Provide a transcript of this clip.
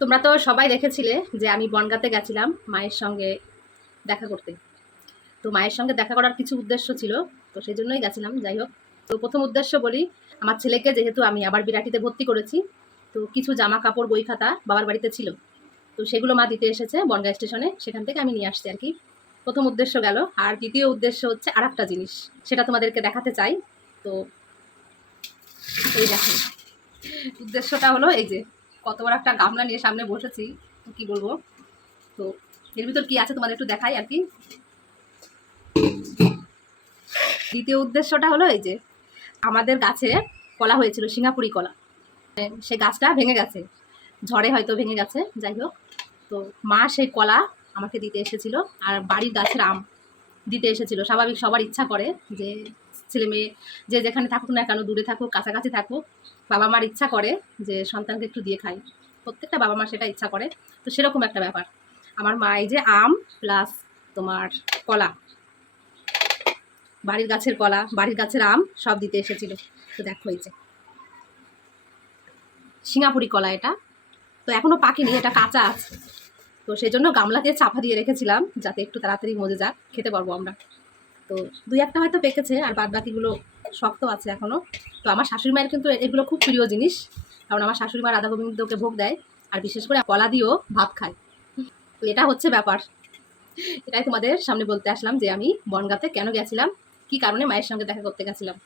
তোমরা তো সবাই দেখেছিলে যে আমি বনগাঁতে গেছিলাম মায়ের সঙ্গে দেখা করতে। তো মায়ের সঙ্গে দেখা করার কিছু উদ্দেশ্য ছিল, তো সেই জন্যই গেছিলাম। যাই হোক, তো প্রথম উদ্দেশ্য বলি, আমার ছেলেকে যেহেতু আমি আবার বিরাটিতে ভর্তি করেছি, তো কিছু জামা কাপড় বই খাতা বাবার বাড়িতে ছিল, তো সেগুলো মা দিতে এসেছে বনগাঁ স্টেশনে, সেখান থেকে আমি নিয়ে আসছি আর কি। প্রথম উদ্দেশ্য গেল। আর দ্বিতীয় উদ্দেশ্য হচ্ছে আর একটা জিনিস, সেটা তোমাদেরকে দেখাতে চাই। তো এই দেখো, উদ্দেশ্যটা হলো এই যে কত বড় একটা গামলা নিয়ে সামনে বসেছি, তো কি বলবো। তো এর ভিতর কি আছে তোমাদের একটু দেখাই আর কি। দ্বিতীয় উদ্দেশ্যটা হলো এই যে আমাদের গাছে কলা হয়েছিল, সিঙ্গাপুরি কলা। সে গাছটা ভেঙে গেছে, ঝড়ে হয়তো ভেঙে গেছে। যাই হোক, তো মা সেই কলা আমাকে দিতে এসেছিল, আর বাড়ির গাছের আম দিতে এসেছিল। স্বাভাবিক, সবার ইচ্ছা করে যে ছেলে মেয়ে যে যেখানে থাকুক না কেন, দূরে থাকুক কাছাকাছি থাকুক, বাবা মার ইচ্ছা করে যে সন্তানকে একটু দিয়ে খাই। প্রত্যেকটা বাবা মা সেটা ইচ্ছা করে। তো সেরকম একটা ব্যাপার, আমার মা এই যে আম প্লাস তোমার কলা, বাড়ির গাছের কলা বাড়ির গাছের আম সব দিতে এসেছিল। তো দেখো এই যে সিঙ্গাপুরি কলা, এটা তো এখনো পাকেনি, এটা কাঁচা আছে। তো সেই জন্য গামলা দিয়ে চাপা দিয়ে রেখেছিলাম যাতে একটু তাড়াতাড়ি মজে যাক, খেতে পারবো আমরা। তো দুই একটা হয়তো পেকেছে, আর বাদ বাকিগুলো শক্ত আছে এখনো। তো আমার শাশুড়ি মায়ের কিন্তু এগুলো খুব প্রিয় জিনিস, কারণ আমার শাশুড়ি মা রাধা গোবিন্দকে ভোগ দেয়, আর বিশেষ করে কলা দিয়েও ভাত খায়। তো এটা হচ্ছে ব্যাপার, এটাই তোমাদের সামনে বলতে আসলাম যে আমি বনগাঁতে কেন গেছিলাম, কি কারণে মায়ের সঙ্গে দেখা করতে গেছিলাম।